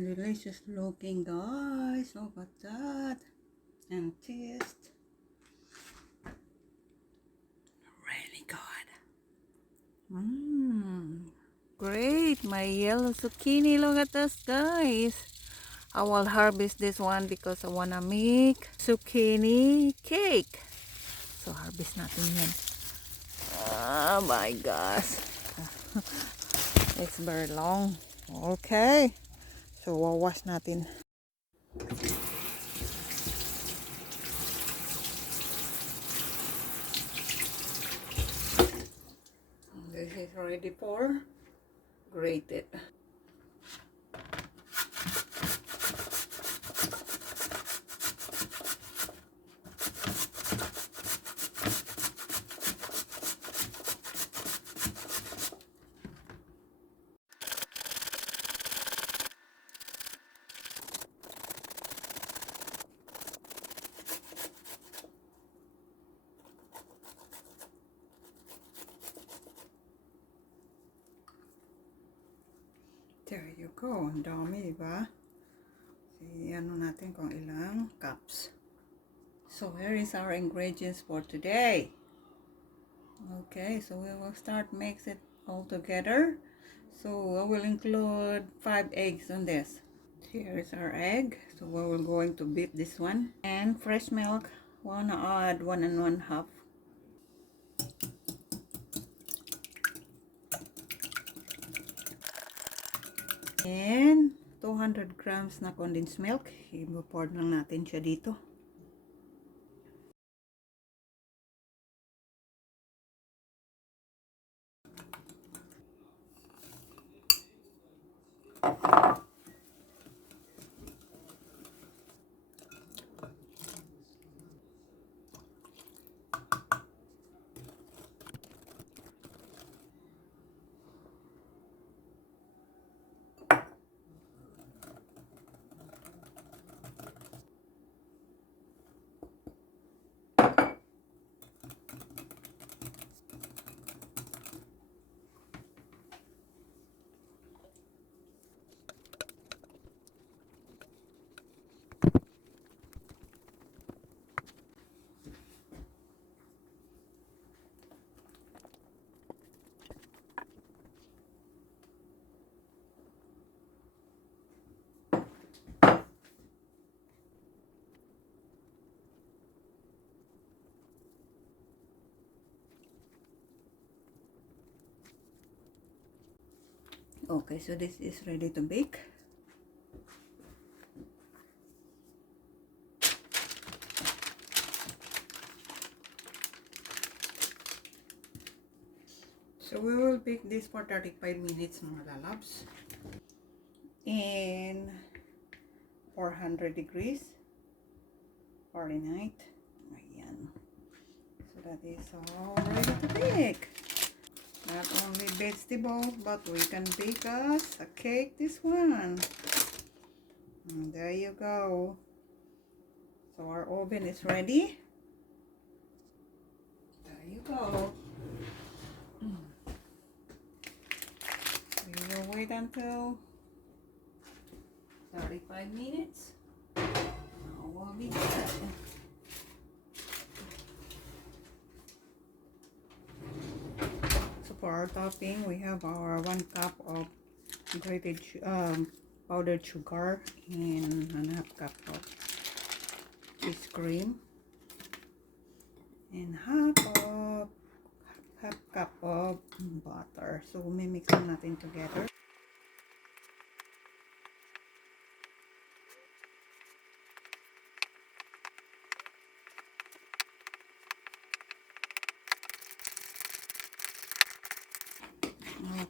delicious looking, guys. Look at that. And taste. Really good. Great. My yellow zucchini. Look at this, guys. I will harvest this one because I wanna make zucchini cake. So harvest natin yan. Oh my gosh. It's very long. Okay. So wawash natin. This is ready for grated. There you go. Ang dami, diba? Ano natin kung ilang cups. So here is our ingredients for today. Okay, so we will start mix it all together. So I will include 5 eggs on this. Here is our egg. So we're going to beat this one. And fresh milk, wanna add 1 1/2. And 200 grams na condensed milk. I-pour lang natin siya dito. Okay, so this is ready to bake. So we will bake this for 35 minutes, mga lalabs. In 400 degrees Fahrenheit. Ayan. So that is all ready to bake. Not only vegetable, but we can bake us a cake, this one. And there you go. So our oven is ready. There you go. We will wait until 35 minutes. Now we'll be good. For our topping, we have our 1 cup of grated powdered sugar and 1/2 cup of cheese cream and half cup of butter. So mimix lang natin together.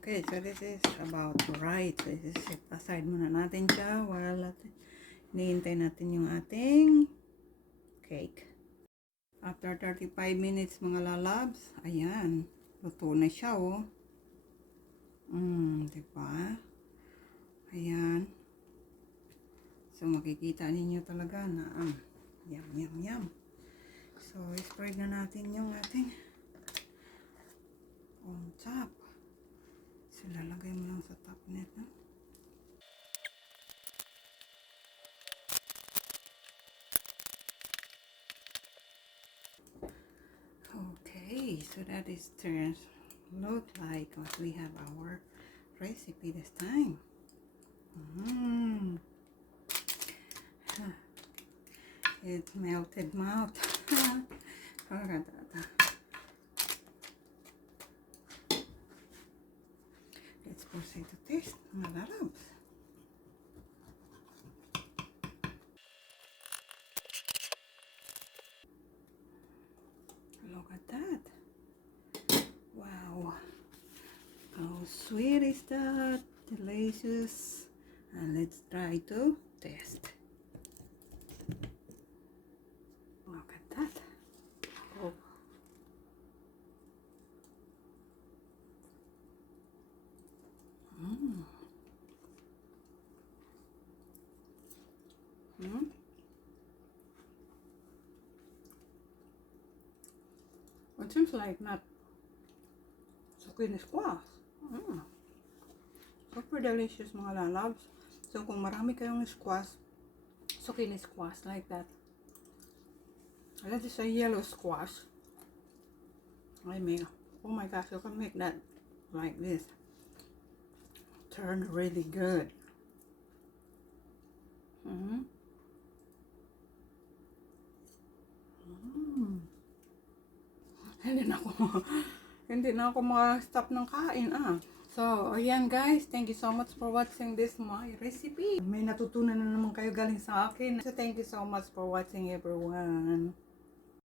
Okay, so this is about right. So this is set aside muna natin siya while hinihintay natin yung ating cake. After 35 minutes, mga lalabs, ayan, luto na siya, oh. Diba? Ayan. So makikita ninyo talaga na yum, yum, yum. So spread na natin yung ating on top. So lalagay mo lang sa top nito. sisters, look like what we have our recipe this time. It's melted mouth. Look at that. Let's proceed to taste, my loves. Look at that. Wow. How sweet is that? Delicious. And let's try to taste. Look at that. Oh. It seems like not zucchini squash. Super delicious, mga lalabs. So kung marami kayong squash, zucchini squash like that, that is a yellow squash. I mean, oh my gosh, you can make that like this. Turn really good. Hindi na ako ma-stop ng kain So, ayan guys, thank you so much for watching this my recipe. May natutunan na naman kayo galing sa akin. So, thank you so much for watching everyone.